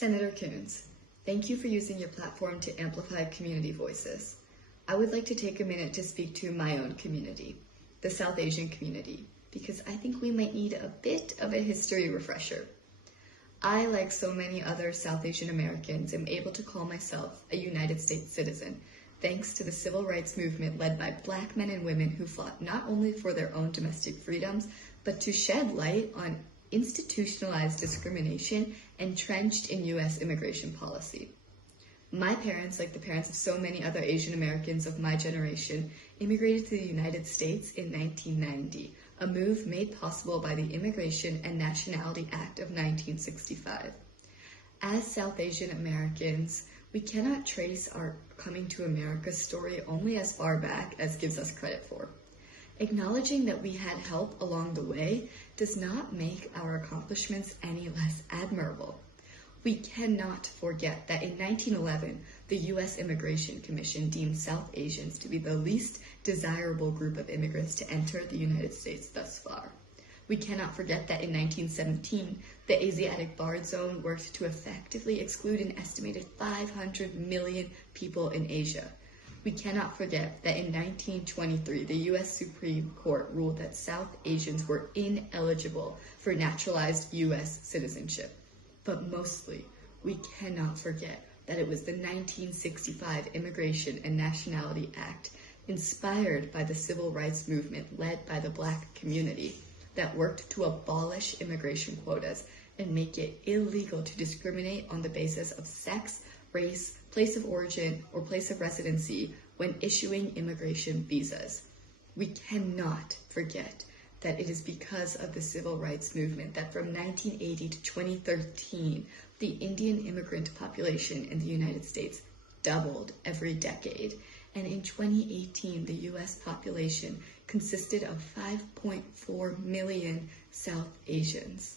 Senator Coons, thank you for using your platform to amplify community voices. I would like to take a minute to speak to my own community, the South Asian community, because I think we might need a bit of a history refresher. I, like so many other South Asian Americans, am able to call myself a United States citizen, thanks to the civil rights movement led by Black men and women who fought not only for their own domestic freedoms, but to shed light on institutionalized discrimination entrenched in U.S. immigration policy. My parents, like the parents of so many other Asian Americans of my generation, immigrated to the United States in 1990, a move made possible by the Immigration and Nationality Act of 1965. As South Asian Americans, we cannot trace our coming to America story only as far back as gives us credit for. Acknowledging that we had help along the way does not make our accomplishments any less admirable. We cannot forget that in 1911, the U.S. Immigration Commission deemed South Asians to be the least desirable group of immigrants to enter the United States thus far. We cannot forget that in 1917, the Asiatic Barred Zone worked to effectively exclude an estimated 500 million people in Asia. We cannot forget that in 1923, the U.S. Supreme Court ruled that South Asians were ineligible for naturalized U.S. citizenship. But mostly, we cannot forget that it was the 1965 Immigration and Nationality Act, inspired by the civil rights movement led by the Black community, that worked to abolish immigration quotas and make it illegal to discriminate on the basis of sex, race, place of origin, or place of residency when issuing immigration visas. We cannot forget that it is because of the civil rights movement that from 1980 to 2013, the Indian immigrant population in the United States doubled every decade. And in 2018, the U.S. population consisted of 5.4 million South Asians.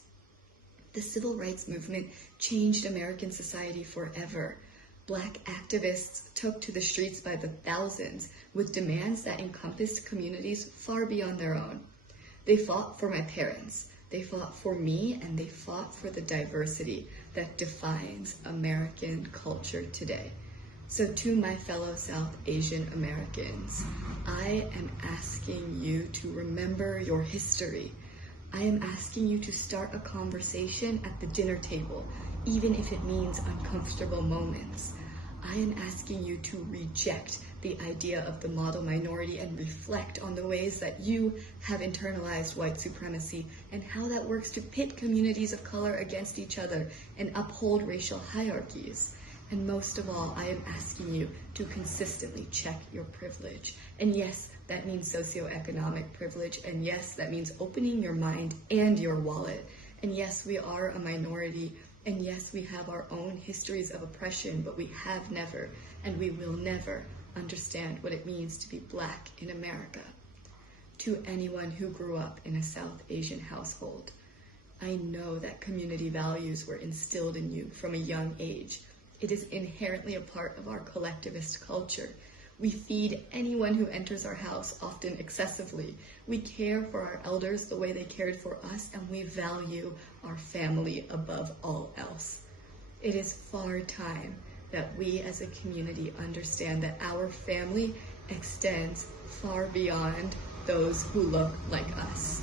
The civil rights movement changed American society forever. Black activists took to the streets by the thousands with demands that encompassed communities far beyond their own. They fought for my parents, they fought for me, and they fought for the diversity that defines American culture today. So to my fellow South Asian Americans, I am asking you to remember your history. I am asking you to start a conversation at the dinner table, even if it means uncomfortable moments. I am asking you to reject the idea of the model minority and reflect on the ways that you have internalized white supremacy and how that works to pit communities of color against each other and uphold racial hierarchies. And most of all, I am asking you to consistently check your privilege. And yes, that means socioeconomic privilege. And yes, that means opening your mind and your wallet. And yes, we are a minority. And yes, we have our own histories of oppression, but we have never, and we will never, understand what it means to be Black in America. To anyone who grew up in a South Asian household, I know that community values were instilled in you from a young age. It is inherently a part of our collectivist culture. We feed anyone who enters our house, often excessively. We care for our elders the way they cared for us, and we value our family above all else. It is far time that we as a community understand that our family extends far beyond those who look like us.